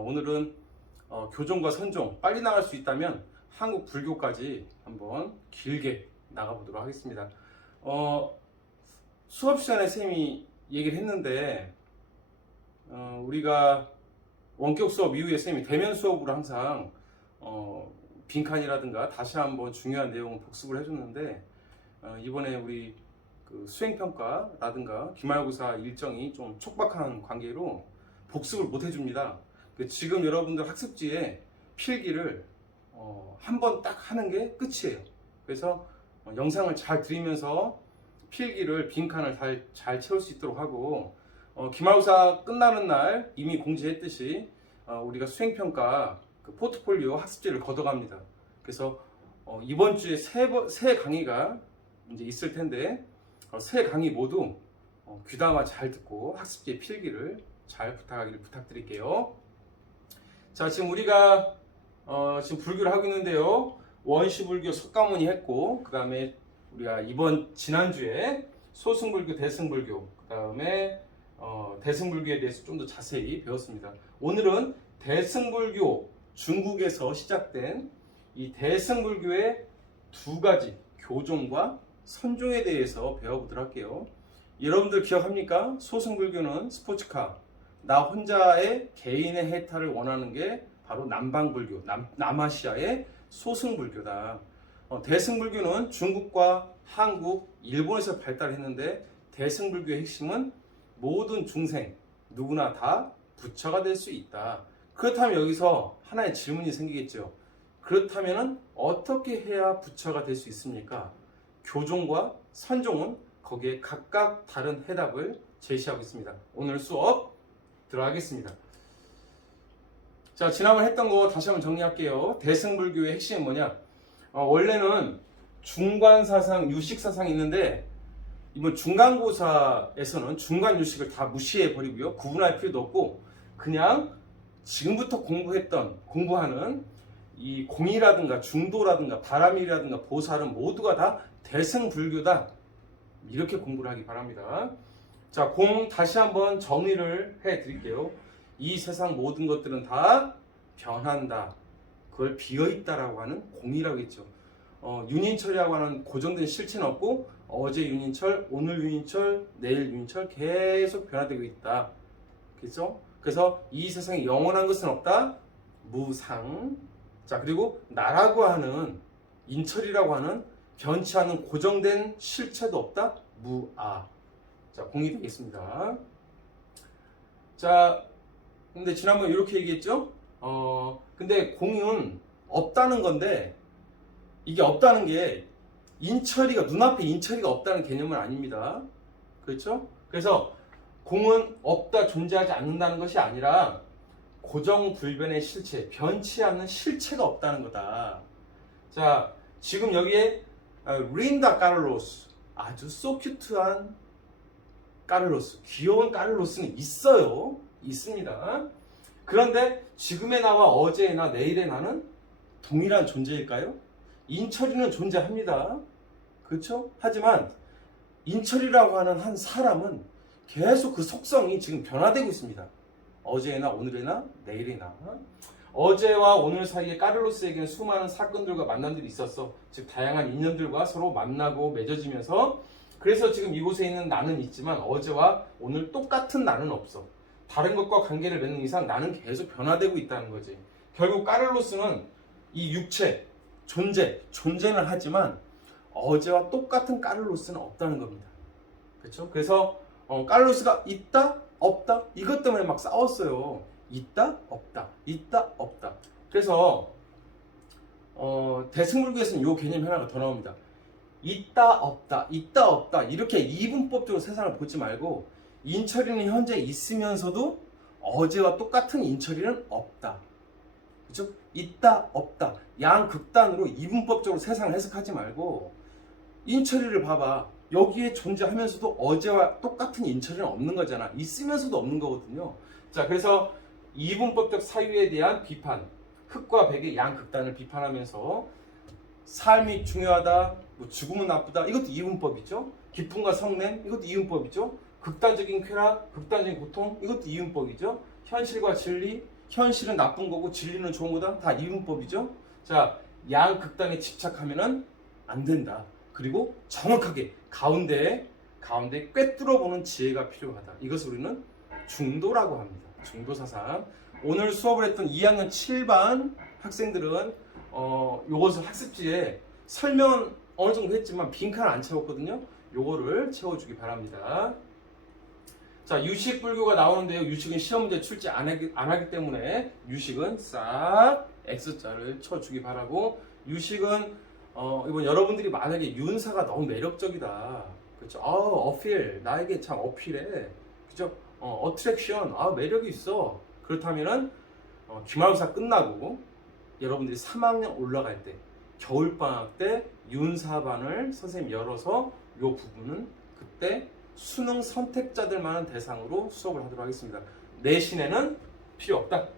오늘은 교종과 선종 빨리 나갈 수 있다면 한국 불교까지 한번 길게 나가보도록 하겠습니다. 수업 시간에 쌤이 얘기를 했는데 우리가 원격 수업 이후에 쌤이 대면 수업으로 항상 빈칸이라든가 다시 한번 중요한 내용을 복습을 해줬는데 이번에 우리 그 수행평가라든가 기말고사 일정이 좀 촉박한 관계로 복습을 못 해줍니다. 지금 여러분들 학습지에 필기를 한 번 딱 하는 게 끝이에요. 그래서 영상을 잘 들으면서 필기를 빈칸을 잘 채울 수 있도록 하고 기말고사 끝나는 날 이미 공지했듯이 우리가 수행평가 그 포트폴리오 학습지를 걷어갑니다. 그래서 이번 주에 세 강의가 이제 있을 텐데 세 강의 모두 귀담아 잘 듣고 학습지의 필기를 잘 부탁하기를 부탁드릴게요. 자, 지금 우리가 지금 불교를 하고 있는데요. 원시불교 석가모니 했고, 그 다음에 우리가 지난주에 소승불교, 대승불교, 그 다음에 대승불교에 대해서 좀 더 자세히 배웠습니다. 오늘은 대승불교, 중국에서 시작된 이 대승불교의 두 가지 교종과 선종에 대해서 배워보도록 할게요. 여러분들 기억합니까? 소승불교는 스포츠카, 나 혼자의 개인의 해탈을 원하는 게 바로 남방불교, 남아시아의 소승불교다. 대승불교는 중국과 한국, 일본에서 발달했는데 대승불교의 핵심은 모든 중생, 누구나 다 부처가 될 수 있다. 그렇다면 여기서 하나의 질문이 생기겠죠. 그렇다면 어떻게 해야 부처가 될 수 있습니까? 교종과 선종은 거기에 각각 다른 해답을 제시하고 있습니다. 오늘 수업 들어가겠습니다. 자, 지난번 했던 거 다시 한번 정리할게요. 대승불교의 핵심은 뭐냐? 원래는 중관사상, 유식사상이 있는데 이번 중간고사에서는 중간 유식을 다 무시해 버리고요. 구분할 필요도 없고 그냥 지금부터 공부하는 이 공이라든가 중도라든가 바람이라든가 보살은 모두가 다 대승불교다. 이렇게 공부를 하기 바랍니다. 자, 공 다시 한번 정리를 해 드릴게요. 이 세상 모든 것들은 다 변한다. 그걸 비어있다라고 하는 공이라고 했죠. 윤인철이라고 하는 고정된 실체는 없고 어제 윤인철, 오늘 윤인철, 내일 윤인철 계속 변화되고 있다. 그렇죠? 그래서 이 세상에 영원한 것은 없다. 무상. 자, 그리고 나라고 하는 인철이라고 하는 변치 않는 고정된 실체도 없다. 무아. 자, 공이 되겠습니다. 자, 근데 지난번에 이렇게 얘기했죠? 근데 공은 없다는 건데, 이게 없다는 게 눈앞에 인처리가 없다는 개념은 아닙니다. 그렇죠? 그래서 공은 없다, 존재하지 않는다는 것이 아니라 고정불변의 실체, 변치 않는 실체가 없다는 거다. 자, 지금 여기에 린다 카를로스, 아주 소큐트한 카를로스, 귀여운 카를로스는 있습니다. 그런데 지금의 나와 어제의 나, 내일의 나는 동일한 존재일까요? 인철이는 존재합니다. 그렇죠? 하지만 인철이라고 하는 한 사람은 계속 그 속성이 지금 변화되고 있습니다. 어제의 나, 오늘의 나, 내일의 나. 어제와 오늘 사이에 카를로스에게는 수많은 사건들과 만남들이 있었어. 즉 다양한 인연들과 서로 만나고 맺어지면서, 그래서 지금 이곳에 있는 나는 있지만 어제와 오늘 똑같은 나는 없어. 다른 것과 관계를 맺는 이상 나는 계속 변화되고 있다는 거지. 결국 카를로스는 이 육체, 존재는 하지만 어제와 똑같은 카를로스는 없다는 겁니다. 그렇죠? 그래서 카를로스가 있다, 없다, 이것 때문에 막 싸웠어요. 있다, 없다, 있다, 없다. 그래서 대승불교에서는 이 개념 하나가 더 나옵니다. 있다, 없다, 있다, 없다, 이렇게 이분법적으로 세상을 보지 말고 인처리는 현재 있으면서도 어제와 똑같은 인처리는 없다. 그렇죠? 있다, 없다, 양극단으로 이분법적으로 세상을 해석하지 말고 인처리를 봐봐. 여기에 존재하면서도 어제와 똑같은 인처리는 없는 거잖아. 있으면서도 없는 거거든요. 자, 그래서 이분법적 사유에 대한 비판, 흑과 백의 양극단을 비판하면서 삶이 중요하다, 죽음은 나쁘다, 이것도 이분법이죠. 기쁨과 성냄, 이것도 이분법이죠. 극단적인 쾌락, 극단적인 고통, 이것도 이분법이죠. 현실과 진리, 현실은 나쁜 거고 진리는 좋은 거다. 다 이분법이죠. 자, 양극단에 집착하면은 안 된다. 그리고 정확하게 가운데에 꿰뚫어 보는 지혜가 필요하다. 이것을 우리는 중도라고 합니다. 중도 사상. 오늘 수업을 했던 2학년 7반 학생들은 요것을 학습지에 설명 어느 정도 했지만 빈칸 안 채웠거든요. 요거를 채워주기 바랍니다. 자, 유식불교가 나오는데요. 유식은 시험 문제 출제 안 하기 때문에 유식은 싹 X자를 쳐주기 바라고, 유식은 이번 여러분들이 만약에 윤사가 너무 매력적이다. 그렇죠? 어필, 나에게 참 어필해. 그죠? 어트랙션, 매력이 있어. 그렇다면은 기말고사 끝나고 여러분들이 3학년 올라갈 때 겨울방학 때 윤사반을 선생님이 열어서 요 부분은 그때 수능 선택자들만은 대상으로 수업을 하도록 하겠습니다. 내신에는 필요 없다.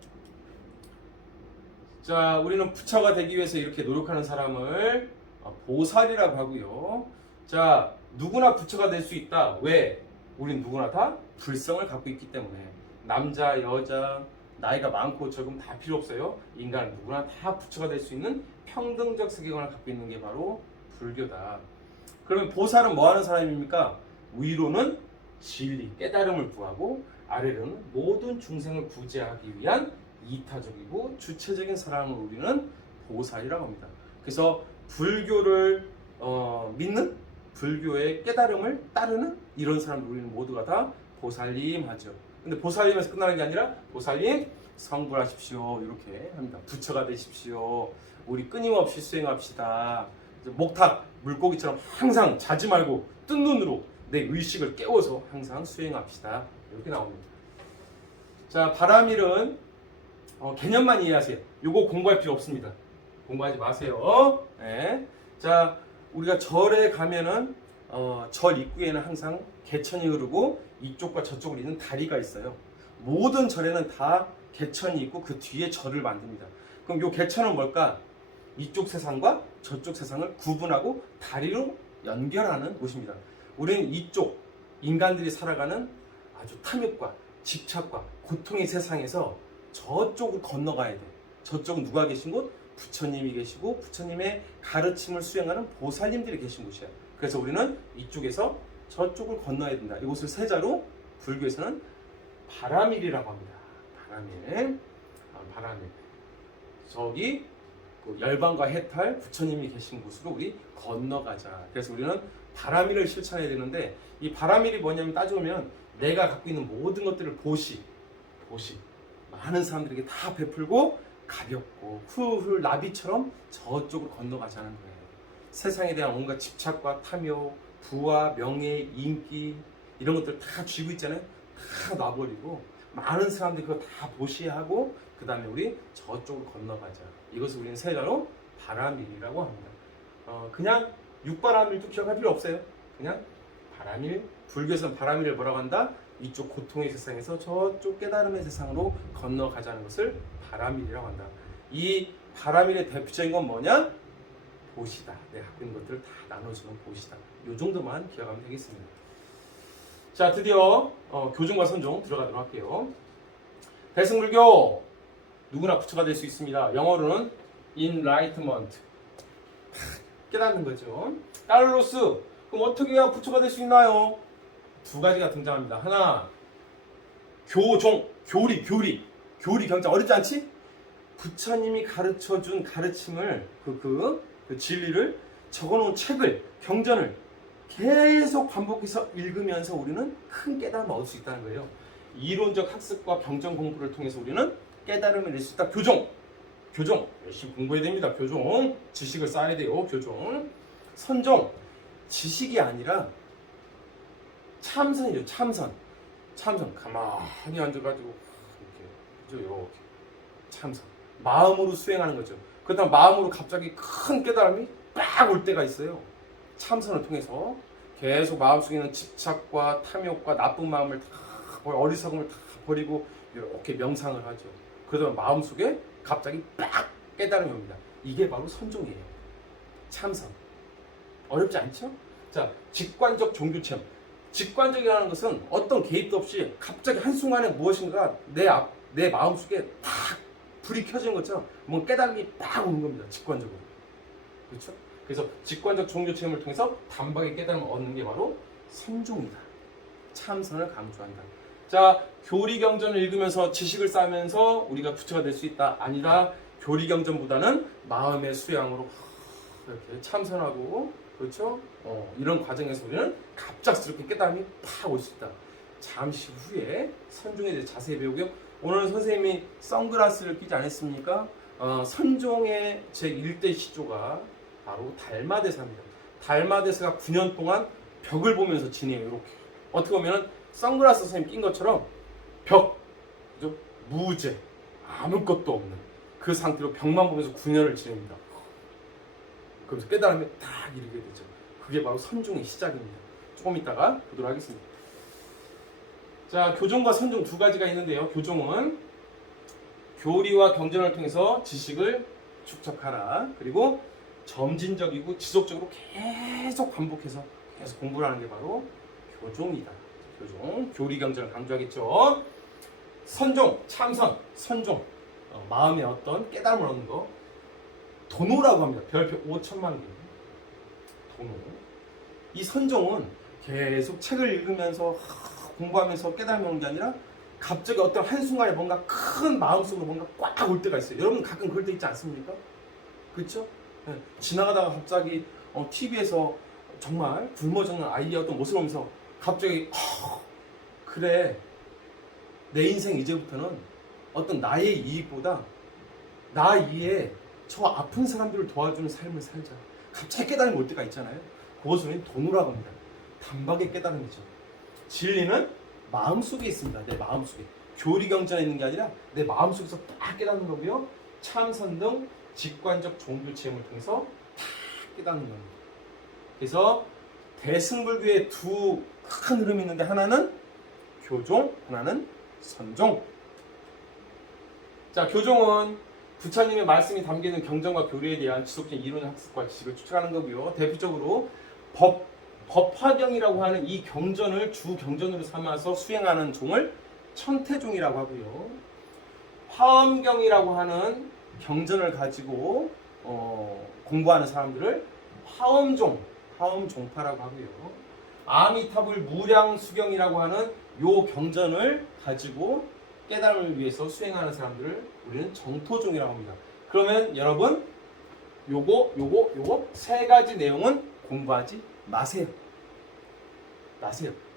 자, 우리는 부처가 되기 위해서 이렇게 노력하는 사람을 보살이라고 하고요. 자, 누구나 부처가 될 수 있다. 왜? 우린 누구나 다 불성을 갖고 있기 때문에. 남자, 여자, 나이가 많고 적으면 다 필요 없어요. 인간 누구나 다 부처가 될 수 있는 평등적 세계관을 갖고 있는 게 바로 불교다. 그러면 보살은 뭐 하는 사람입니까? 위로는 진리, 깨달음을 구하고, 아래로는 모든 중생을 구제하기 위한 이타적이고 주체적인 사람을 우리는 보살이라고 합니다. 그래서 불교를 믿는, 불교의 깨달음을 따르는 이런 사람들 우리는 모두가 다 보살님 하죠. 근데 보살님에서 끝나는 게 아니라 보살님 성불하십시오 이렇게 합니다. 부처가 되십시오. 우리 끊임없이 수행합시다. 목탁 물고기처럼 항상 자지 말고 뜬 눈으로 내 의식을 깨워서 항상 수행합시다. 이렇게 나옵니다. 자, 바라밀은 개념만 이해하세요. 요거 공부할 필요 없습니다. 공부하지 마세요. 네. 자, 우리가 절에 가면은 절 입구에는 항상 개천이 흐르고 이쪽과 저쪽을 잇는 다리가 있어요. 모든 절에는 다 개천이 있고 그 뒤에 절을 만듭니다. 그럼 요 개천은 뭘까? 이쪽 세상과 저쪽 세상을 구분하고 다리로 연결하는 곳입니다. 우리는 이쪽 인간들이 살아가는 아주 탐욕과 집착과 고통의 세상에서 저쪽을 건너가야 돼. 저쪽은 누가 계신 곳? 부처님이 계시고 부처님의 가르침을 수행하는 보살님들이 계신 곳이야. 그래서 우리는 이쪽에서 저쪽을 건너야 된다. 이곳을 세자로 불교에서는 바라밀이라고 합니다. 바라밀. 저기 열반과 해탈 부처님이 계신 곳으로 우리 건너가자. 그래서 우리는 바라밀을 실천해야 되는데, 이 바라밀이 뭐냐면 따져보면 내가 갖고 있는 모든 것들을 보시 많은 사람들에게 다 베풀고 가볍고 훌훌 나비처럼 저쪽으로 건너가자는 거예요. 세상에 대한 온갖 집착과 탐욕, 부와 명예, 인기 이런 것들 다 쥐고 있잖아요. 다 놔버리고 많은 사람들이 그거 다 보시하고 그 다음에 우리 저쪽으로 건너가자. 이것을 우리는 세자로 바라밀이라고 합니다. 그냥 육바라밀도 기억할 필요 없어요. 그냥 바라밀, 불교에서는 바라밀을 뭐라고 한다? 이쪽 고통의 세상에서 저쪽 깨달음의 세상으로 건너가자는 것을 바라밀이라고 한다. 이 바라밀의 대표적인 건 뭐냐? 보시다. 내가 갖고 있는 것들을 다 나눠주는 보시다. 이 정도만 기억하면 되겠습니다. 자, 드디어 교종과 선종 들어가도록 할게요. 대승불교 누구나 부처가 될 수 있습니다. 영어로는 enlightenment, 깨닫는 거죠. 까를로스, 그럼 어떻게 해야 부처가 될 수 있나요? 두 가지가 등장합니다. 하나, 교종, 교리 경장. 어렵지 않지? 부처님이 가르쳐준 가르침을 그 진리를 적어놓은 책을, 경전을 계속 반복해서 읽으면서 우리는 큰 깨달음을 얻을 수 있다는 거예요. 이론적 학습과 경전 공부를 통해서 우리는 깨달음을 낼 수 있다. 교종 열심히 공부해야 됩니다. 교종, 지식을 쌓아야 돼요. 교종. 선종, 지식이 아니라 참선이죠. 참선 가만히 앉아가지고 이렇게 참선, 마음으로 수행하는 거죠. 그렇다면 마음으로 갑자기 큰 깨달음이 빡 올 때가 있어요. 참선을 통해서 계속 마음속에 있는 집착과 탐욕과 나쁜 마음을 다, 어리석음을 다 버리고 이렇게 명상을 하죠. 그러다 마음속에 갑자기 빡 깨달음이 옵니다. 이게 바로 선종이에요. 참선. 어렵지 않죠? 자, 직관적 종교체험. 직관적이라는 것은 어떤 개입도 없이 갑자기 한순간에 무엇인가 내 내 마음속에 딱 불이 켜지는 것처럼 뭔가 깨달음이 딱 오는 겁니다. 직관적으로. 그렇죠? 그래서 직관적 종교 체험을 통해서 단박에 깨달음을 얻는 게 바로 선종이다. 참선을 강조한다. 자, 교리경전을 읽으면서 지식을 쌓으면서 우리가 부처가 될 수 있다. 아니다. 교리경전보다는 마음의 수양으로 이렇게 참선하고, 그렇죠? 이런 과정에서 우리는 갑작스럽게 깨달음이 팍 올 수 있다. 잠시 후에 선종에 대해 자세히 배우고요. 오늘 선생님이 선글라스를 끼지 않았습니까? 선종의 제1대 시조가 바로 달마대사입니다. 달마대사가 9년 동안 벽을 보면서 지내요. 이렇게. 어떻게 보면 선글라스 선생님 낀 것처럼 벽, 그죠? 무죄, 아무것도 없는 그 상태로 벽만 보면서 9년을 지냅니다. 그러면서 깨달음에 딱 이르게 되죠. 그게 바로 선종의 시작입니다. 조금 이따가 보도록 하겠습니다. 자, 교종과 선종 두 가지가 있는데요. 교종은 교리와 경전을 통해서 지식을 축적하라. 그리고 점진적이고 지속적으로 계속 반복해서 계속 공부를 하는 게 바로 교종이다. 교종, 교리 경전을 강조하겠죠. 선종, 참선, 선종, 마음의 어떤 깨달음을 얻는 거, 도노라고 합니다. 별표 5천만 개. 도노. 이 선종은 계속 책을 읽으면서 공부하면서 깨달음이 오는 게 아니라 갑자기 어떤 한순간에 뭔가 큰 마음속으로 뭔가 꽉 올 때가 있어요. 여러분 가끔 그럴 때 있지 않습니까? 그렇죠? 네. 지나가다가 갑자기 TV에서 정말 굶어 죽는 아이의 어떤 모습을 보면서 갑자기 그래, 내 인생 이제부터는 어떤 나의 이익보다 나 이에 저 아픈 사람들을 도와주는 삶을 살자. 갑자기 깨달음이 올 때가 있잖아요. 그것을 도노라고 합니다. 단박에 깨달음이죠. 진리는 마음속에 있습니다. 내 마음속에. 교리경전에 있는 게 아니라 내 마음속에서 딱 깨닫는 거고요. 참선 등 직관적 종교 체험을 통해서 딱 깨닫는 겁니다. 그래서 대승불교의 두 큰 흐름이 있는데 하나는 교종, 하나는 선종. 자, 교종은 부처님의 말씀이 담기는 경전과 교리에 대한 지속적인 이론 학습과 지식을 추천하는 거고요. 대표적으로 법화경이라고 하는 이 경전을 주 경전으로 삼아서 수행하는 종을 천태종이라고 하고요. 화엄경이라고 하는 경전을 가지고 공부하는 사람들을 화엄종파라고 하고요. 아미타불 무량수경이라고 하는 요 경전을 가지고 깨달음을 위해서 수행하는 사람들을 우리는 정토종이라고 합니다. 그러면 여러분 요거 세 가지 내용은 공부하지 마세요.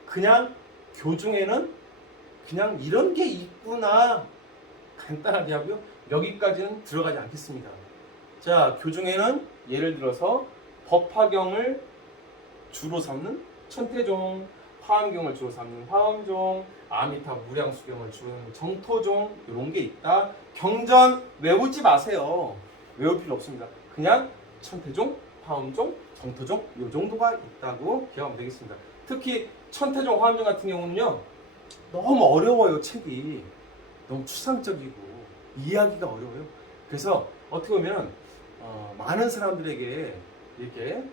그냥 교중에는 그냥 이런 게 있구나 간단하게 하고요. 여기까지는 들어가지 않겠습니다. 자, 교중에는 예를 들어서 법화경을 주로 삼는 천태종, 화엄경을 주로 삼는 화엄종, 아미타 무량수경을 주로 삼는 정토종, 이런 게 있다. 경전 외우지 마세요. 외울 필요 없습니다. 그냥 천태종, 화엄종, 정토종 이 정도가 있다고 기억하면 되겠습니다. 특히 천태종, 화엄종 같은 경우는요, 너무 어려워요. 책이 너무 추상적이고 이해하기가 어려워요. 그래서 어떻게 보면 많은 사람들에게 이렇게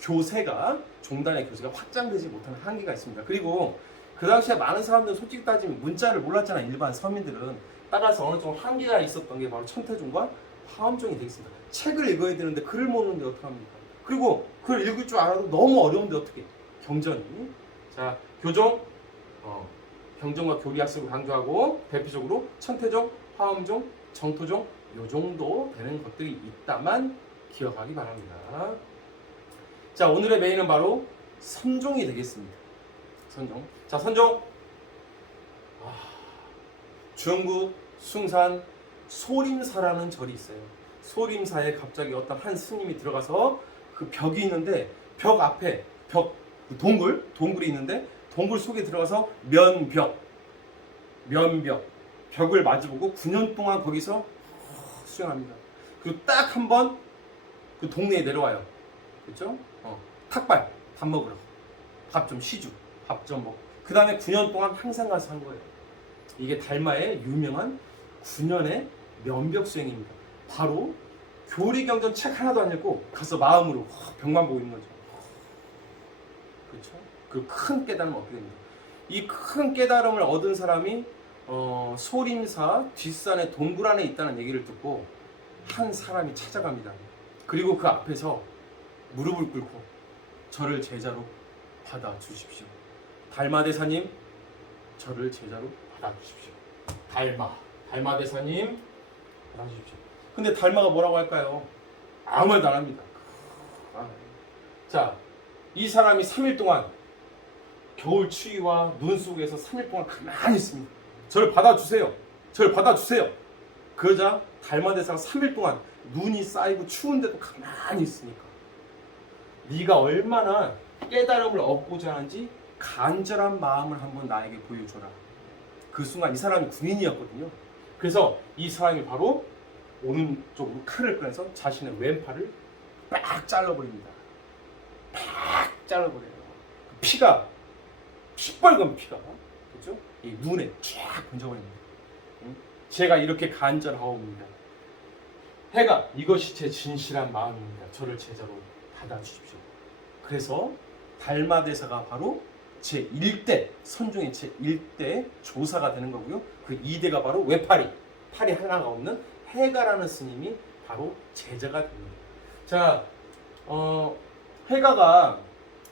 교세가 종단의 교세가 확장되지 못하는 한계가 있습니다. 그리고 그 당시에 많은 사람들은 솔직히 따지면 문자를 몰랐잖아요. 일반 서민들은. 따라서 어느 정도 한계가 있었던 게 바로 천태종과 화엄종이 되겠습니다. 책을 읽어야 되는데 글을 모르는데 어떡합니까? 그리고 그걸 읽을 줄 알아도 너무 어려운데 어떻게? 경전이. 자, 교종, 경전과 교리 학습을 강조하고 대표적으로 천태종, 화엄종, 정토종 요 정도 되는 것들이 있다만 기억하기 바랍니다. 자, 오늘의 메인은 바로 선종이 되겠습니다. 선종. 자, 선종. 중국 숭산 소림사라는 절이 있어요. 소림사에 갑자기 어떤 한 스님이 들어가서 그 벽이 있는데 벽 앞에 동굴이 있는데 동굴 속에 들어가서 벽을 마주보고 9년 동안 거기서 수행합니다. 그리고 딱 한 번 그 동네에 내려와요. 그렇죠? 탁발 밥 먹으러 밥 좀 쉬주 밥 좀 먹고 그 다음에 9년 동안 항상 가서 한 거예요. 이게 달마의 유명한 9년의 면벽 수행입니다. 바로 교리경전 책 하나도 안 읽고 가서 마음으로 벽만 보고 있는 거죠. 그렇죠? 그 큰 깨달음을 얻게 됩니다. 이 큰 깨달음을 얻은 사람이 소림사 뒷산의 동굴 안에 있다는 얘기를 듣고 한 사람이 찾아갑니다. 그리고 그 앞에서 무릎을 꿇고 저를 제자로 받아주십시오. 달마대사님, 저를 제자로 받아주십시오. 달마대사님 받아주십시오. 근데 달마가 뭐라고 할까요? 아무 말도 안 합니다. 자, 이 사람이 3일 동안 겨울 추위와 눈 속에서 3일 동안 가만히 있습니다. 저를 받아주세요. 저를 받아주세요. 그러자 달마대사가 3일 동안 눈이 쌓이고 추운데도 가만히 있으니까 네가 얼마나 깨달음을 얻고자 하는지 간절한 마음을 한번 나에게 보여줘라. 그 순간 이 사람이 군인이었거든요. 그래서 이 사람이 바로 오른쪽으로 칼을 꺼내서 자신의 왼팔을 빡 잘라버립니다. 팍 잘라버려요. 피가 시뻘건 피가 그렇죠? 이 눈에 쫙 번져버립니다. 제가 이렇게 간절하옵니다. 해가 이것이 제 진실한 마음입니다. 저를 제자로 받아주십시오. 그래서 달마대사가 바로 제1대 선종의 제1대 조사가 되는 거고요. 그 2대가 바로 외파리, 팔이 하나가 없는 해가라는 스님이 바로 제자가 됩니다. 자, 해가가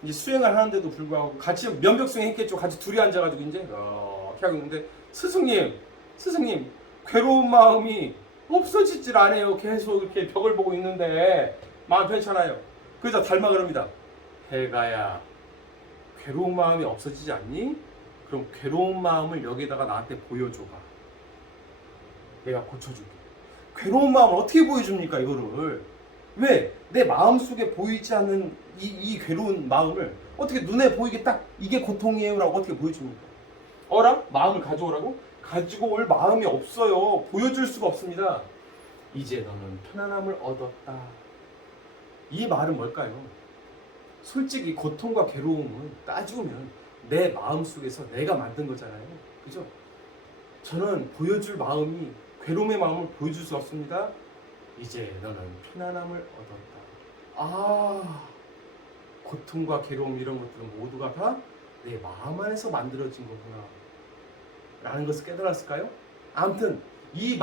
이제 수행을 하는데도 불구하고 같이 면벽 수행했겠죠. 같이 둘이 앉아가지고 이제 이렇게 하고 있는데 스승님 괴로운 마음이 없어지질 않아요. 계속 이렇게 벽을 보고 있는데 마음 편찮아요. 그러자 달마 그럽니다. 해가야, 괴로운 마음이 없어지지 않니? 그럼 괴로운 마음을 여기다가 나한테 보여줘봐. 내가 고쳐줄게. 괴로운 마음을 어떻게 보여줍니까 이거를? 왜? 내 마음속에 보이지 않는 이 괴로운 마음을 어떻게 눈에 보이게 딱 이게 고통이에요 라고 어떻게 보여줍니까? 어라? 마음을 가져오라고? 가지고 올 마음이 없어요. 보여줄 수가 없습니다. 이제 너는 편안함을 얻었다. 이 말은 뭘까요? 솔직히 고통과 괴로움은 따지면 내 마음속에서 내가 만든 거잖아요. 그죠? 저는 보여줄 마음이 괴로움의 마음을 보여줄 수 없습니다. 이제 너는 편안함을 얻었다. 고통과 괴로움 이런 것들은 모두가 다 내 마음 안에서 만들어진 거구나 라는 것을 깨달았을까요? 아무튼 이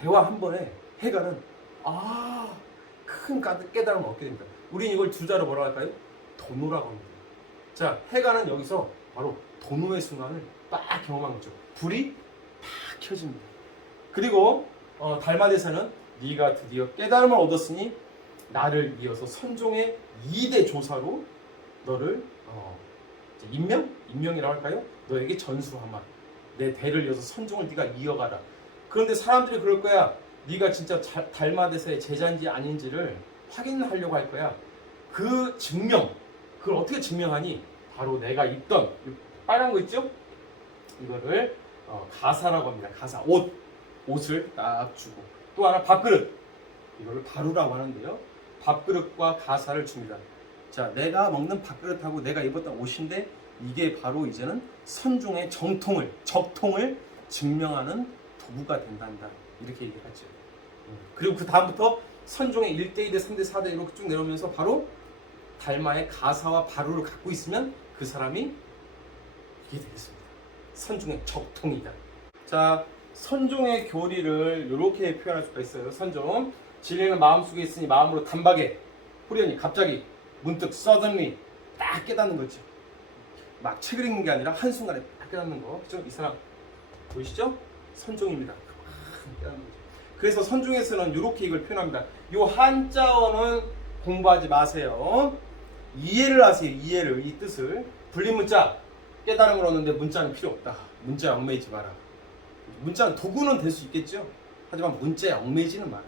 대화 한 번에 해가는 큰 깨달음을 얻게 됩니다. 우린 이걸 두 자로 뭐라고 할까요? 도노라고 합니다. 자, 해가는 여기서 바로 도노의 순간을 딱 경험한 거죠. 불이 팍 켜집니다. 그리고 달마대사는 네가 드디어 깨달음을 얻었으니 나를 이어서 선종의 2대 조사로 너를 임명이라고 할까요? 너에게 전수하마. 내 대를 이어서 선종을 네가 이어가라. 그런데 사람들이 그럴 거야. 네가 진짜 달마대사의 제자인지 아닌지를 확인하려고 할 거야. 그 증명, 그걸 어떻게 증명하니? 바로 내가 입던 빨간 거 있죠? 이거를 가사라고 합니다. 가사, 옷을 딱 주고 또 하나 밥그릇, 이거를 가루라고 하는데요. 밥그릇과 가사를 줍니다. 자, 내가 먹는 밥그릇하고 내가 입었던 옷인데 이게 바로 이제는 선종의 적통을 증명하는 도구가 된단다. 이렇게 얘기하죠. 그리고 그 다음부터 선종의 1대, 2대, 3대, 4대 이렇게 쭉 내려오면서 바로 달마의 가사와 바루를 갖고 있으면 그 사람이 이게 되겠습니다. 선종의 적통이다. 자, 선종의 교리를 이렇게 표현할 수가 있어요. 선종, 진리는 마음속에 있으니 마음으로 단박에 후련히 갑자기 문득 suddenly 딱 깨닫는 거죠. 막 책을 읽는 게 아니라 한순간에 딱 깨닫는 거. 그죠? 이 사람 보이시죠? 선종입니다. 깨닫는 거죠. 그래서 선종에서는 이렇게 이걸 표현합니다. 이 한자어는 공부하지 마세요. 이해를 하세요. 이해를, 이 뜻을. 불리문자, 깨달음을 얻는데 문자는 필요 없다. 문자에 얽매이지 마라. 문자는 도구는 될 수 있겠죠. 하지만 문자에 얽매이지는 마라.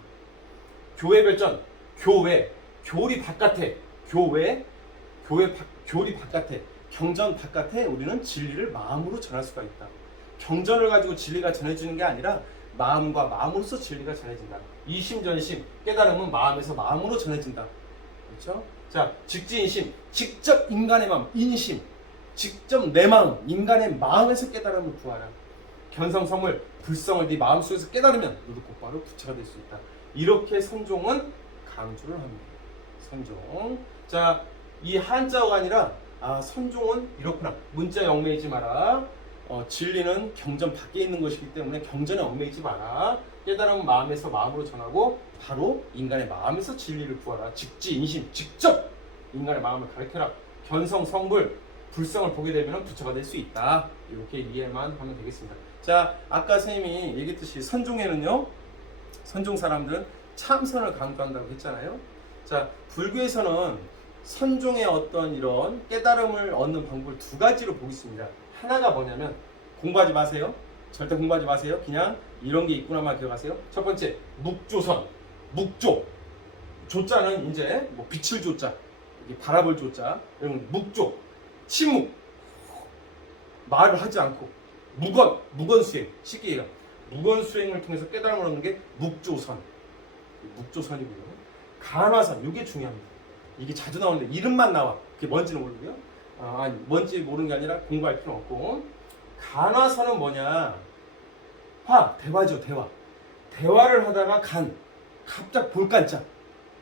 교회 별전, 교리 바깥에, 교리 바깥에, 경전 바깥에 우리는 진리를 마음으로 전할 수가 있다. 경전을 가지고 진리가 전해지는 게 아니라 마음과 마음으로서 진리가 전해진다. 이심전심, 깨달음은 마음에서 마음으로 전해진다. 그렇죠? 자, 직지인심, 직접 인간의 마음, 인심, 직접 내 마음, 인간의 마음에서 깨달음을 구하라. 견성성을, 불성을 네 마음속에서 깨달으면 너도 곧바로 부처가 될 수 있다. 이렇게 선종은 강조를 합니다. 선종. 자, 이 한자어가 아니라 선종은 이렇구나. 문자에 얽매이지 마라. 진리는 경전 밖에 있는 것이기 때문에 경전에 얽매이지 마라. 깨달음은 마음에서 마음으로 전하고 바로 인간의 마음에서 진리를 구하라. 직지인심, 직접 인간의 마음을 가르쳐라. 견성, 성불, 불성을 보게 되면 부처가 될 수 있다. 이렇게 이해만 하면 되겠습니다. 자, 아까 선생님이 얘기했듯이 선종에는요, 선종 사람들은 참선을 강조한다고 했잖아요. 자, 불교에서는 선종의 어떤 이런 깨달음을 얻는 방법을 두 가지로 보겠습니다. 하나가 뭐냐면, 공부하지 마세요. 절대 공부하지 마세요. 그냥 이런 게 있구나만 기억하세요. 첫 번째, 묵조선. 묵조. 조자는 이제 뭐 빛을 조자, 바라볼 조자, 이런 묵조. 침묵. 말을 하지 않고. 무건수행. 쉽게 얘기해요. 무건수행을 통해서 깨달음을 얻는 게 묵조선. 묵조선이고요. 간화선. 이게 중요합니다. 이게 자주 나오는데 이름만 나와. 그게 뭔지는 모르고요. 아니, 뭔지 모르는 게 아니라 공부할 필요는 없고. 간화선은 뭐냐? 대화죠, 대화. 대화를 하다가 갑자기 볼간짝.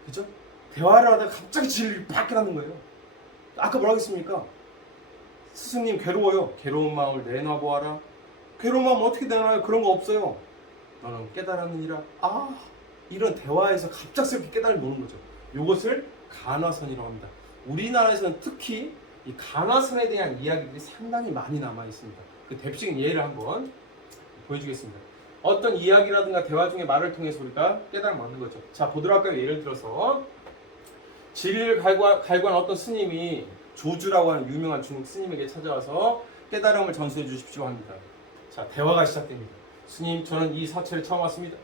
그죠? 대화를 하다가 갑자기 진리를 팍 깨닫는 거예요. 아까 뭐라고 했습니까? 스승님 괴로워요. 괴로운 마음을 내놔보아라. 괴로운 마음 어떻게 내놔요? 그런 거 없어요. 너는 깨달았느니라. 이런 대화에서 갑작스럽게 깨달음을 노는 거죠. 이것을 간화선이라고 합니다. 우리나라에서는 특히 이 간화선에 대한 이야기들이 상당히 많이 남아 있습니다. 그 대표적인 예를 한번 보여주겠습니다. 어떤 이야기라든가 대화 중에 말을 통해서 우리가 깨달음을 얻는 거죠. 자, 보도록 할까요? 예를 들어서 진리를 갈구한 어떤 스님이 조주라고 하는 유명한 중국 스님에게 찾아와서 깨달음을 전수해 주십시오 합니다. 자, 대화가 시작됩니다. 스님, 저는 이 사체를 처음 왔습니다.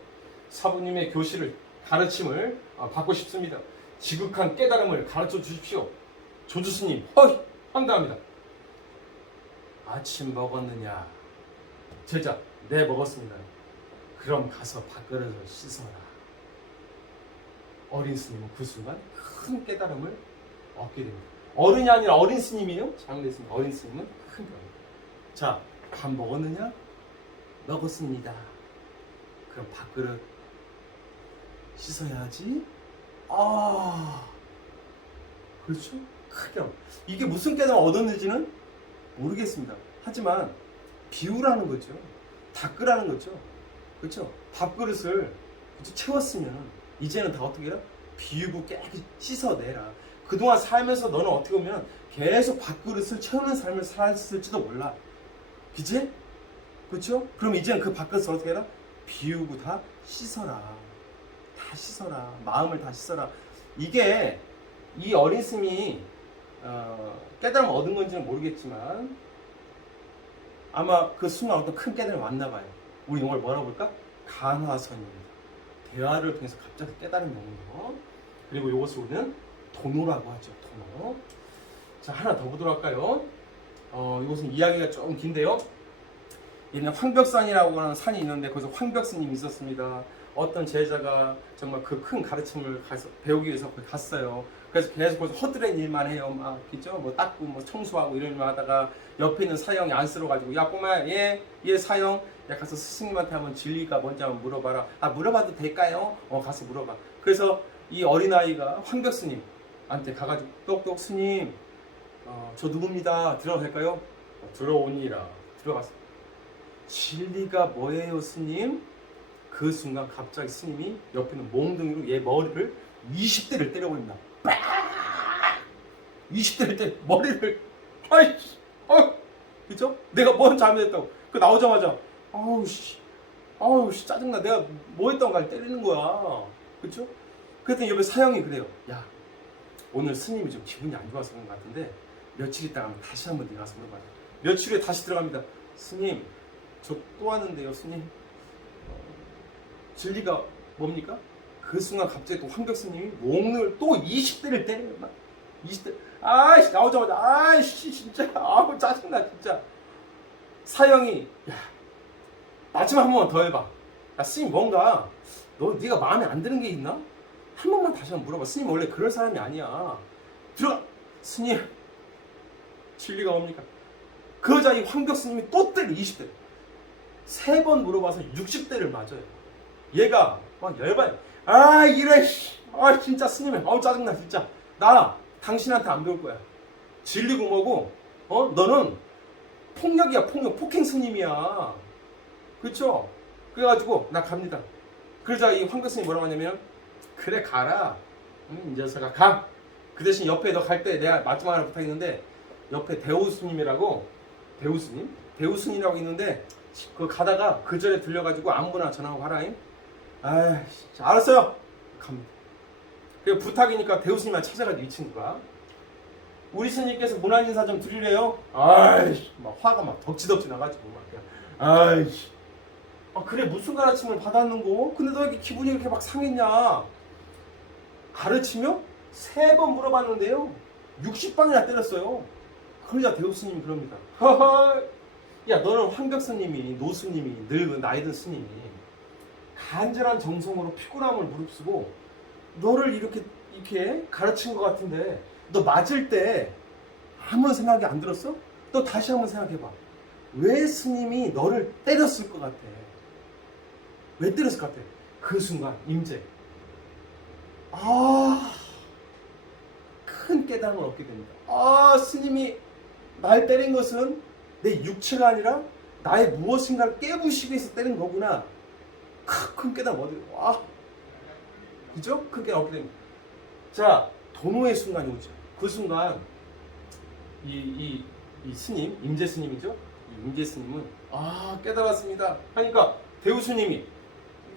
사부님의 교실을, 가르침을 받고 싶습니다. 지극한 깨달음을 가르쳐 주십시오. 조주 스님, 황당합니다. 아침 먹었느냐? 제자, 네, 먹었습니다. 그럼 가서 밥그릇을 씻어라. 어린 스님은 그 순간 큰 깨달음을 얻게 됩니다. 어른이 아니라 어린 스님이요? 잘못했습니다. 어린 스님은 큰 깨달음. 자, 밥 먹었느냐? 먹었습니다. 그럼 밥그릇 씻어야지. 그렇죠? 크게. 이게 무슨 깨달음을 얻었는지는 모르겠습니다. 하지만 비우라는 거죠. 닦으라는 거죠. 그렇죠? 밥그릇을 채웠으면 이제는 다 어떻게 해라? 비우고 깨끗이 씻어내라. 그동안 살면서 너는 어떻게 보면 계속 밥그릇을 채우는 삶을 살았을지도 몰라. 그치? 그렇죠? 그럼 이제는 그 밥그릇을 어떻게 해라? 비우고 다 씻어라. 다 씻어라. 마음을 다 씻어라. 이게 이 어린 스님이 깨달음을 얻은 건지는 모르겠지만 아마 그 순간 어떤 큰 깨달음이 왔나 봐요. 우리 이걸 뭐라고 볼까? 간화선입니다. 대화를 통해서 갑자기 깨달음이 오는 거. 그리고 이것을 우리는 도노라고 하죠. 도노. 자, 하나 더 보도록 할까요? 이것은 이야기가 조금 긴데요. 옛날 황벽산이라고 하는 산이 있는데 거기서 황벽스님이 있었습니다. 어떤 제자가 정말 그 큰 가르침을 배우기 위해서 거기 갔어요. 그래서 계속 거기서 허드렛 일만 해요. 막, 그죠? 뭐 닦고, 뭐 청소하고 이런 일만 하다가 옆에 있는 사형이 안쓰러워가지고, 야, 꼬마야, 얘 사형, 야, 가서 스승님한테 한번 진리가 뭔지 한번 물어봐라. 물어봐도 될까요? 가서 물어봐. 그래서 이 어린아이가 황벽스님한테 가가지고, 똑똑 스님, 저 누굽니다. 들어가도 될까요? 들어오니라. 들어갔어. 진리가 뭐예요, 스님? 그 순간 갑자기 스님이 옆에 있는 몽둥이로 얘 머리를 20대를 때려버립니다. 20대를 때려 머리를 그죠? 내가 뭔 잘못했다고. 그 나오자마자 아우 씨 짜증나. 내가 뭐 했다고 날 때리는 거야. 그죠? 그랬더니 옆에 사형이 그래요. 야, 오늘 스님이 좀 기분이 안 좋아서 그런 것 같은데 며칠 있다가 다시 한번 네가 가서 물어봐라. 며칠 후에 다시 들어갑니다. 스님, 저 또 왔는데요, 스님. 진리가 뭡니까? 그 순간 갑자기 또 황벽 스님이 몽을 또 20대를 때려요. 막 20대. 아이씨, 나오자마자 아이씨 진짜 짜증나 진짜. 사형이 야, 마지막 한 번만 더 해봐. 야, 스님 뭔가 네가 마음에 안 드는 게 있나? 한 번만 다시 한번 물어봐. 스님 원래 그럴 사람이 아니야. 들어가. 스님, 진리가 뭡니까? 그 여자 이 황벽 스님이 또 때려. 20대. 3번 물어봐서 60대를 맞아요. 얘가 막 열받아. 이래. 진짜 스님이 짜증나 진짜. 나 당신한테 안 배울 거야. 진리 공부고 너는 폭력이야, 폭력. 폭행 스님이야. 그렇죠? 그래가지고 나 갑니다. 그러자 이 황교 스님이 뭐라고 하냐면, 그래 가라. 이 녀석아 가. 그 대신 옆에 너 갈 때 내가 마지막 하나 부탁했는데, 옆에 대우스님이라고, 대우스님이라고 있는데, 그 가다가 그 전에 들려가지고 아무거나 전화하고 하라잉. 아이씨, 알았어요. 갑니다. 그 부탁이니까 대우스님만 찾아가지고 이 친구가, 우리 스님께서 문안 인사 좀 드리래요. 아이씨, 막 화가 막 덕지덕지 나가지고 막 그냥, 아이씨, 아 그래 무슨 가르침을 받았는고? 근데 너 이렇게 기분이 이렇게 막 상했냐? 가르치며 3번 물어봤는데요, 60방이나 때렸어요. 그러자 대우스님이 그럽니다. 허허, 야 너는 황벽스님이, 노스님이, 늙은 나이든 스님이 간절한 정성으로 피곤함을 무릅쓰고 너를 이렇게 가르친 것 같은데, 너 맞을 때 아무 생각이 안 들었어? 너 다시 한번 생각해봐. 왜 스님이 너를 때렸을 것 같아? 왜 때렸을 것 같아? 그 순간 임재, 큰 깨달음을 얻게 됩니다. 스님이 날 때린 것은 내 육체가 아니라 나의 무엇인가를 깨부시기 위해서 때린 거구나. 큰 깨달음 얻게 됩니다. 그죠? 큰 깨달음 얻게 됩니다. 자, 도노의 순간이 오죠. 그 순간 이 스님, 임재 스님이죠. 이 임재 스님은 깨달았습니다 하니까 대우 스님이,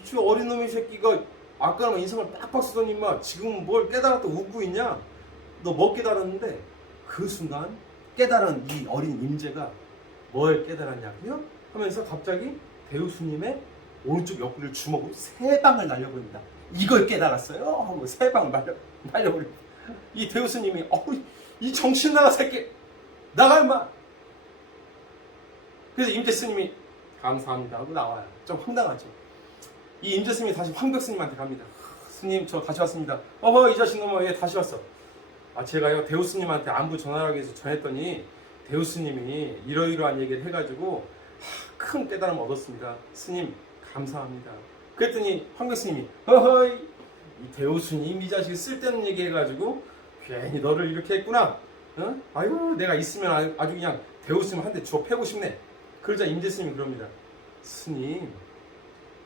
저 어린 놈의 새끼가 아까는 인상을 빡빡 쓰더니만 지금은 뭘 깨달았다 웃고 있냐? 너 뭐 깨달았는데? 그 순간 깨달은 이 어린 임재가 뭘 깨달았냐고요? 하면서 갑자기 대우 스님의 오른쪽 옆구리를 주먹으로 3방을 날려버립니다. 이걸 깨달았어요? 하고 3방을 날려버립니다. 이 대우 스님이 이 정신 나가 새끼 나가 임마. 그래서 임재 스님이 감사합니다 하고 나와요. 좀 황당하죠. 이 임재 스님이 다시 황벽 스님한테 갑니다. 스님 저 다시 왔습니다. 이 자식 놈아 왜 다시 왔어? 제가요 대우 스님한테 안부 전하라고 해서 전했더니 대우 스님이 이러이러한 얘기를 해가지고 큰 깨달음 얻었습니다. 스님 감사합니다. 그랬더니 황벽 스님이 이 대우 스님 이 자식 쓸데없는 얘기 해가지고 괜히 너를 이렇게 했구나. 아이고 내가 있으면 아주 그냥 대우 스님 한 대 주워 패고 싶네. 그러자 임재 스님이 그럽니다. 스님,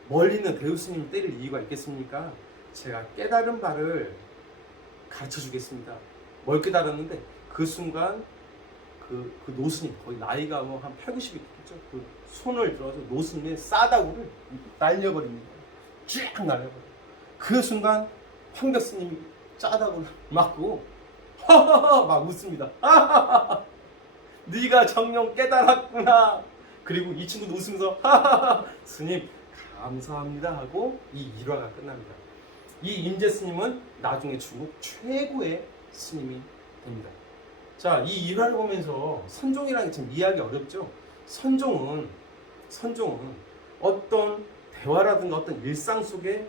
멀리 있는 대우 스님을 때릴 이유가 있겠습니까? 제가 깨달은 바를 가르쳐 주겠습니다. 뭘 깨달았는데 그 순간 그 노스님, 거의 나이가 뭐 한 8, 90이겠죠. 그 손을 들어서 노스님의 싸다구를 날려버립니다. 쫙 날려버려요. 그 순간 황벽 스님이 싸다구를 맞고 막 웃습니다. 네가 정령 깨달았구나. 그리고 이 친구도 웃으면서 스님 감사합니다 하고 이 일화가 끝납니다. 이 임재 스님은 나중에 중국 최고의 스님이 됩니다. 자, 이 일화를 보면서 선종이라는 게 참 이해하기 어렵죠. 선종은 어떤 대화라든가 어떤 일상 속에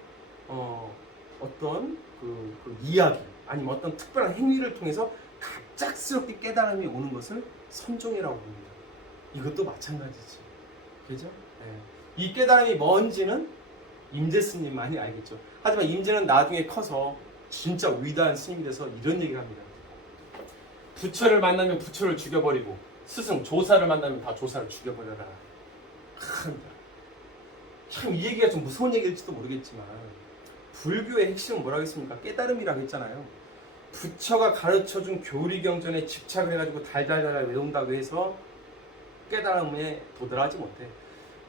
어떤 그 이야기 아니면 어떤 특별한 행위를 통해서 갑작스럽게 깨달음이 오는 것을 선종이라고 봅니다. 이것도 마찬가지지. 그죠? 네. 이 깨달음이 뭔지는 임재 스님만이 알겠죠. 하지만 임재는 나중에 커서 진짜 위대한 스님이 돼서 이런 얘기를 합니다. 부처를 만나면 부처를 죽여버리고 스승 조사를 만나면 다 조사를 죽여버려라. 참 이 얘기가 좀 무서운 얘기일지도 모르겠지만 불교의 핵심은 뭐라고 했습니까? 깨달음이라고 했잖아요. 부처가 가르쳐준 교리경전에 집착을 해가지고 달달달 외운다고 해서 깨달음에 도달하지 못해.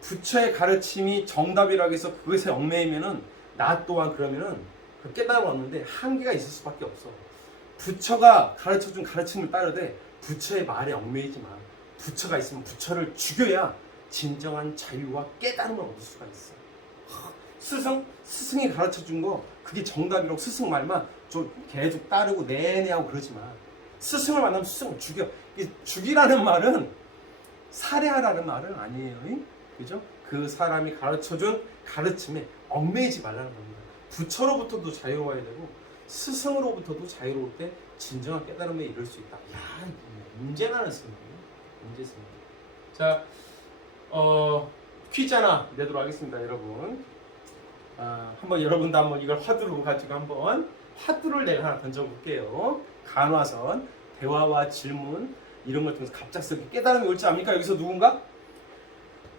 부처의 가르침이 정답이라고 해서 그것에 얽매이면은 나 또한 그러면은 그 깨달음을 얻는데 한계가 있을 수밖에 없어. 부처가 가르쳐준 가르침을 따르되 부처의 말에 얽매이지 마. 부처가 있으면 부처를 죽여야 진정한 자유와 깨달음을 얻을 수가 있어. 스승이 가르쳐준 거 그게 정답이라고 스승 말만 좀 계속 따르고 내내 하고 그러지 마. 스승을 만나면 스승을 죽여. 죽이라는 말은 살해하라는 말은 아니에요. 그죠? 그 사람이 가르쳐준 가르침에 얽매이지 말라는 겁니다. 부처로부터도 자유로워야 되고 스승으로부터도 자유로울 때 진정한 깨달음에 이를 수 있다. 야, 임재라는 스님이에요. 임재 스님. 자, 퀴즈 하나 내도록 하겠습니다, 여러분. 한번 여러분도 한번 이걸 화두로 가지고 한번 화두를 내가 하나 던져볼게요. 간화선, 대화와 질문, 이런 걸 통해서 갑작스럽게 깨달음이 올지 압니까? 여기서 누군가?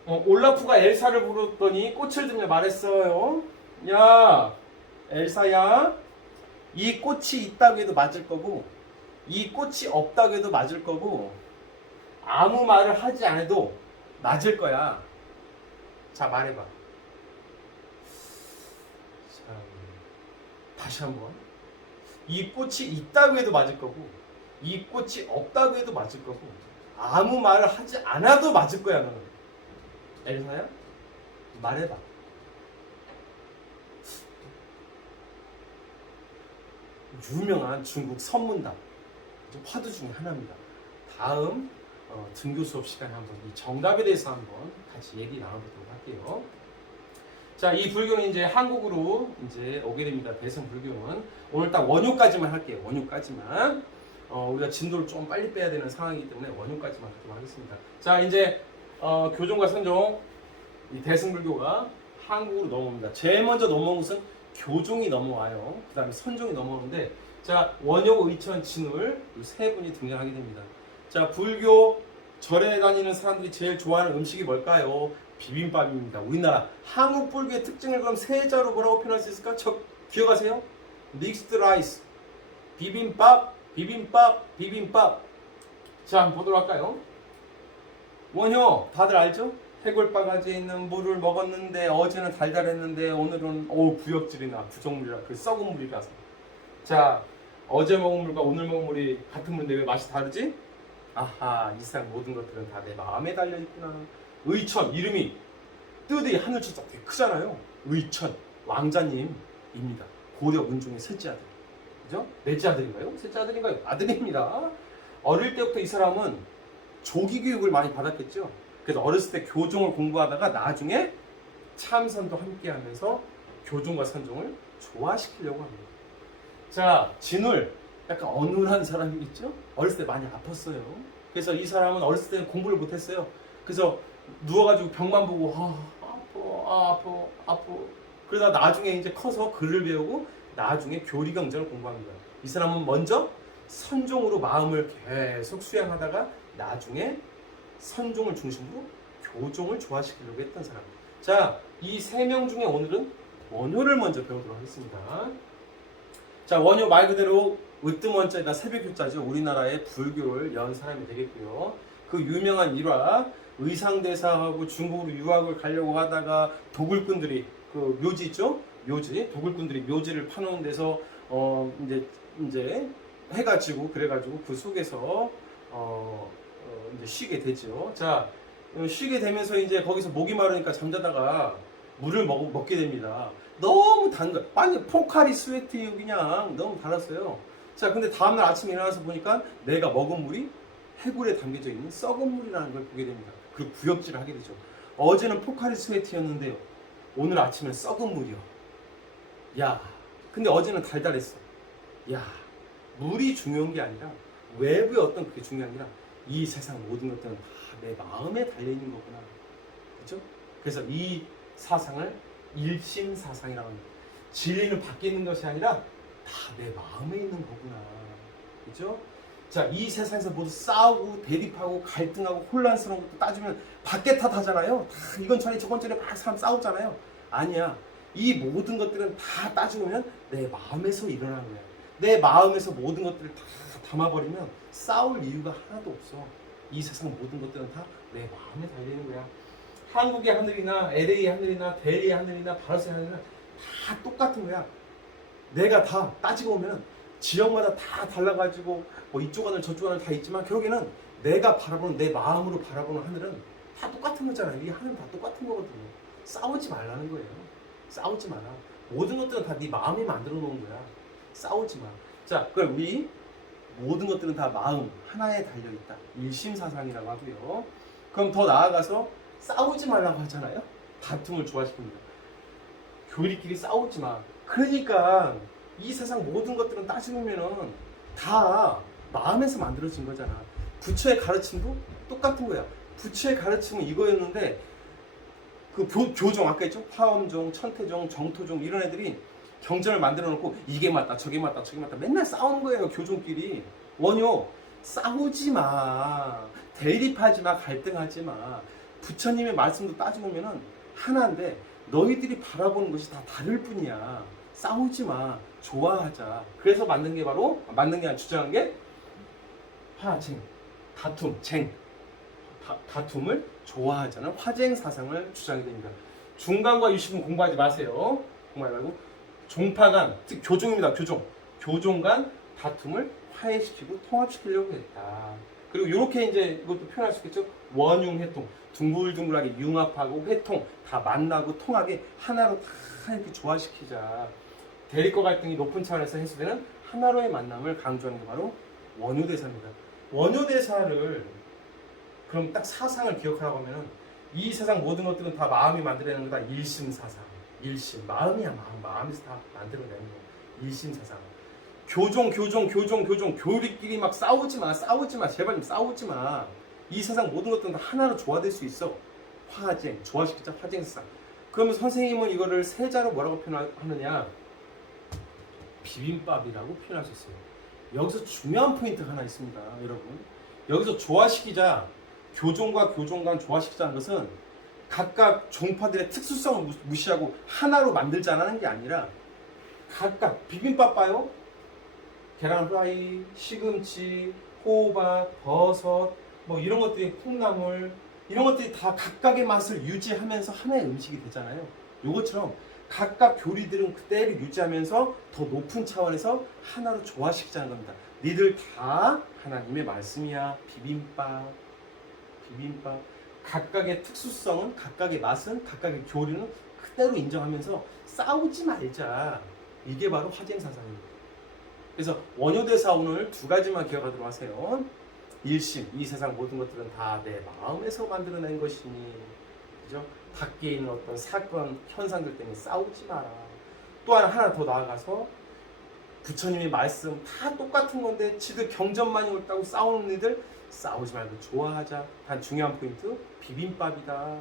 올라프가 엘사를 부르더니 꽃을 들며 말했어요. 야, 엘사야, 이 꽃이 있다고 해도 맞을 거고 이 꽃이 없다고 해도 맞을 거고 아무 말을 하지 않아도 맞을 거야. 자, 말해봐. 자, 다시 한번. 이 꽃이 있다고 해도 맞을 거고 이 꽃이 없다고 해도 맞을 거고 아무 말을 하지 않아도 맞을 거야. 너는 엘사야? 말해봐. 유명한 중국 선문답 화두 중에 하나입니다. 다음 등교 수업 시간에 한번 이 정답에 대해서 한번 같이 얘기 나눠보도록 할게요. 자, 이 불교는 이제 한국으로 이제 오게 됩니다. 대승 불교는 오늘 딱 원효까지만 할게요. 원효까지만 우리가 진도를 좀 빨리 빼야 되는 상황이기 때문에 원효까지만 하도록 하겠습니다. 자, 이제 교종과 선종 이 대승 불교가 한국으로 넘어옵니다. 제일 먼저 넘어온 것은 교종이 넘어와요. 그 다음에 선종이 넘어오는데 자, 원효, 의천, 진울 이 세 분이 등장하게 됩니다. 자, 불교 절에 다니는 사람들이 제일 좋아하는 음식이 뭘까요? 비빔밥입니다. 우리나라 한국 불교의 특징을 그럼 세 자로 뭐라고 표현할 수 있을까? 기억하세요? 믹스드 라이스, 비빔밥, 비빔밥, 비빔밥. 자, 한번 보도록 할까요? 원효 다들 알죠? 해골바가지에 있는 물을 먹었는데 어제는 달달했는데 오늘은 구역질이나 부정물이라 그 썩은 물이라서. 자, 어제 먹은 물과 오늘 먹은 물이 같은 물인데 왜 맛이 다르지? 아하, 이 세상 모든 것들은 다 내 마음에 달려있구나. 의천 이름이 뜻이 하늘처럼 되게 크잖아요. 의천 왕자님입니다. 고려 은종의 셋째 아들. 그죠? 넷째 아들인가요? 셋째 아들인가요? 아들입니다. 어릴 때부터 이 사람은 조기 교육을 많이 받았겠죠. 그래서 어렸을 때 교종을 공부하다가 나중에 참선도 함께 하면서 교종과 선종을 조화시키려고 합니다. 자, 진울 약간 어눌한 사람이겠죠? 어렸을 때 많이 아팠어요. 그래서 이 사람은 어렸을 때는 공부를 못했어요. 그래서 누워가지고 벽만 보고 아파. 그러다 나중에 이제 커서 글을 배우고 나중에 교리경전을 공부합니다. 이 사람은 먼저 선종으로 마음을 계속 수양하다가 나중에 선종을 중심으로 교종을 조화시키려고 했던 사람. 자, 이 세 명 중에 오늘은 원효를 먼저 배우도록 하겠습니다. 자, 원효 말 그대로 으뜸원자에다 새벽교자죠. 우리나라의 불교를 연 사람이 되겠고요. 그 유명한 일화 의상대사하고 중국으로 유학을 가려고 하다가 도굴꾼들이 그 묘지 있죠? 묘지 도굴꾼들이 묘지를 파놓은 데서 이제 해가 지고 그래가지고 그 속에서 이제 쉬게 되죠. 자, 쉬게 되면서 이제 거기서 목이 마르니까 잠자다가 물을 먹게 됩니다. 너무 단 거, 완전 포카리 스웨트 그냥 너무 달았어요. 자, 근데 다음날 아침에 일어나서 보니까 내가 먹은 물이 해골에 담겨져 있는 썩은 물이라는 걸 보게 됩니다. 그리고 구역질을 하게 되죠. 어제는 포카리 스웨트였는데요. 오늘 아침엔 썩은 물이요. 야, 근데 어제는 달달했어. 야, 물이 중요한 게 아니라 외부의 어떤 그게 중요한 게 아니라 이 세상 모든 것들은 다 내 마음에 달려있는 거구나. 그렇죠? 그래서 이 사상을 일심사상이라고 합니다. 진리는 밖에 있는 것이 아니라 다 내 마음에 있는 거구나. 그렇죠? 자, 이 세상에서 모두 싸우고 대립하고 갈등하고 혼란스러운 것도 따지면 밖에 탓하잖아요. 다 이건 저리 저건 저리 막 사람 싸우잖아요. 아니야. 이 모든 것들은 다 따지고 보면 내 마음에서 일어나는 거야. 내 마음에서 모든 것들을 다 담아버리면 싸울 이유가 하나도 없어. 이 세상 모든 것들은 다 내 마음에 달리는 거야. 한국의 하늘이나 LA의 하늘이나 대리의 하늘이나 바라스의 하늘이나 다 똑같은 거야. 내가 다 따지고 보면 지역마다 다 달라가지고 뭐 이쪽 하늘 저쪽 하늘 다 있지만 결국에는 내가 바라보는 내 마음으로 바라보는 하늘은 다 똑같은 거잖아요. 이 하늘은 다 똑같은 거거든요. 싸우지 말라는 거예요. 싸우지 마라. 모든 것들은 다 네 마음이 만들어 놓은 거야. 싸우지 마. 자, 그럼 우리 모든 것들은 다 마음 하나에 달려있다. 일심사상이라고 하고요. 그럼 더 나아가서 싸우지 말라고 하잖아요. 다툼을 좋아시킵니다. 교리끼리 싸우지 마. 그러니까 이 세상 모든 것들은 따지고 보면은 다 마음에서 만들어진 거잖아. 부처의 가르침도 똑같은 거야. 부처의 가르침은 이거였는데 그 교종 아까 있죠? 화엄종, 천태종, 정토종 이런 애들이 경전을 만들어 놓고 이게 맞다 저게 맞다 저게 맞다 맨날 싸우는 거예요. 교종끼리. 원효 싸우지 마. 대립하지 마. 갈등하지 마. 부처님의 말씀도 따지면은 하나인데 너희들이 바라보는 것이 다 다를 뿐이야. 싸우지 마. 좋아하자. 그래서 만든 게 바로 만든 게 아니라 주장한 게 화쟁, 다툼, 다툼을 좋아하자는 화쟁 사상을 주장이 됩니다. 중간과 유식은 공부하지 마세요. 공부하지 말고 종파 즉 교종입니다. 교종 간 다툼을 화해시키고 통합시키려고 했다. 그리고 이렇게 이제 이것도 표현할 수 있겠죠. 원융회통, 둥글둥글하게 융합하고 회통 다 만나고 통하게 하나로 다 이렇게 조화시키자. 대립과 갈등이 높은 차원에서 해소되는 하나로의 만남을 강조하는 게 바로 원효대사입니다. 원효대사를 그럼 딱 사상을 기억하라고 하면은 이 세상 모든 것들은 다 마음이 만들어내는 거다. 일심사상. 일심. 마음이야, 마음에서 다 만들어내는 거. 일심사상. 교종. 교리끼리 막 싸우지 마. 제발 좀 싸우지 마. 이 세상 모든 것들은 다 하나로 조화될 수 있어. 화쟁. 조화시키자. 화쟁사상. 그러면 선생님은 이거를 세자로 뭐라고 표현하느냐? 비빔밥이라고 표현할 수 있어요. 여기서 중요한 포인트가 하나 있습니다. 여러분. 여기서 조화시키자. 교종과 교종 간 조화시키자는 것은 각각 종파들의 특수성을 무시하고 하나로 만들자는 게 아니라 각각 비빔밥 봐요. 계란 후라이, 시금치, 호박, 버섯 뭐 이런 것들이 콩나물 이런 것들이 다 각각의 맛을 유지하면서 하나의 음식이 되잖아요. 요것처럼 각각 교리들은 그때를 유지하면서 더 높은 차원에서 하나로 조화시키자는 겁니다. 니들 다 하나님의 말씀이야. 비빔밥. 각각의 특수성은, 각각의 맛은, 각각의 교리는 그대로 인정하면서 싸우지 말자. 이게 바로 화쟁사상입니다. 그래서 원효대사 오늘 두 가지만 기억하도록 하세요. 일심, 이 세상 모든 것들은 다 내 마음에서 만들어낸 것이니, 그죠? 밖에 있는 어떤 사건, 현상들 때문에 싸우지 마라. 또 하나 더 나아가서 부처님의 말씀 다 똑같은 건데 지들 경전만이 옳다고 싸우는 이들 싸우지 말고 좋아하자. 단 중요한 포인트 비빔밥이다.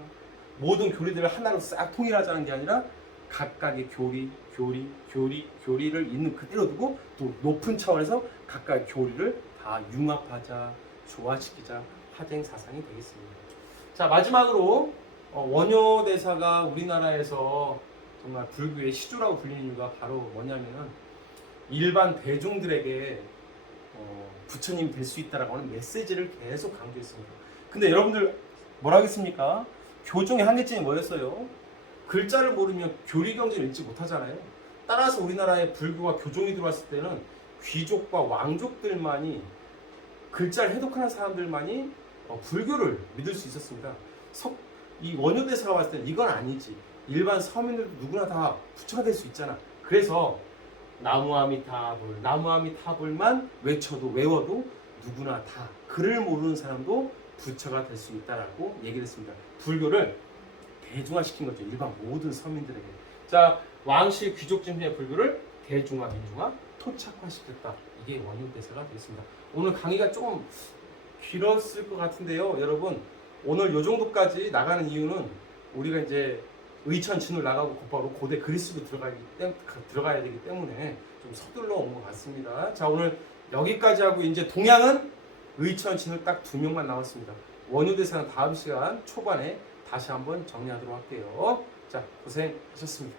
모든 교리들을 하나로 싹 통일하자는 게 아니라 각각의 교리를 있는 그대로 두고 또 높은 차원에서 각각의 교리를 다 융합하자. 조화시키자. 화쟁 사상이 되겠습니다. 자, 마지막으로 원효대사가 우리나라에서 정말 불교의 시조라고 불리는 이유가 바로 뭐냐면은 일반 대중들에게 부처님이 될 수 있다라고 하는 메시지를 계속 강조했습니다. 근데 여러분들 뭐라 하겠습니까? 교종의 한계점이 뭐였어요? 글자를 모르면 교리 경전을 읽지 못하잖아요. 따라서 우리나라에 불교가 교종이 들어왔을 때는 귀족과 왕족들만이 글자를 해독하는 사람들만이 불교를 믿을 수 있었습니다. 이 원효대사가 봤을 때는 이건 아니지. 일반 서민들 누구나 다 부처가 될 수 있잖아. 그래서 나무아미타불만 외워도 누구나 다 글을 모르는 사람도 부처가 될 수 있다라고 얘기를 했습니다. 불교를 대중화시킨 거죠. 일반 모든 서민들에게. 자, 왕실 귀족진의 불교를 대중화, 민중화, 토착화시켰다. 이게 원효대사가 되겠습니다. 오늘 강의가 조금 길었을 것 같은데요. 여러분, 오늘 요 정도까지 나가는 이유는 우리가 이제 의천진을 나가고 곧바로 고대 그리스도 들어가야 되기 때문에 좀 서둘러 온 것 같습니다. 자, 오늘 여기까지 하고 이제 동양은 의천진을 딱 2명만 남았습니다. 원효대사는 다음 시간 초반에 다시 한번 정리하도록 할게요. 자, 고생하셨습니다.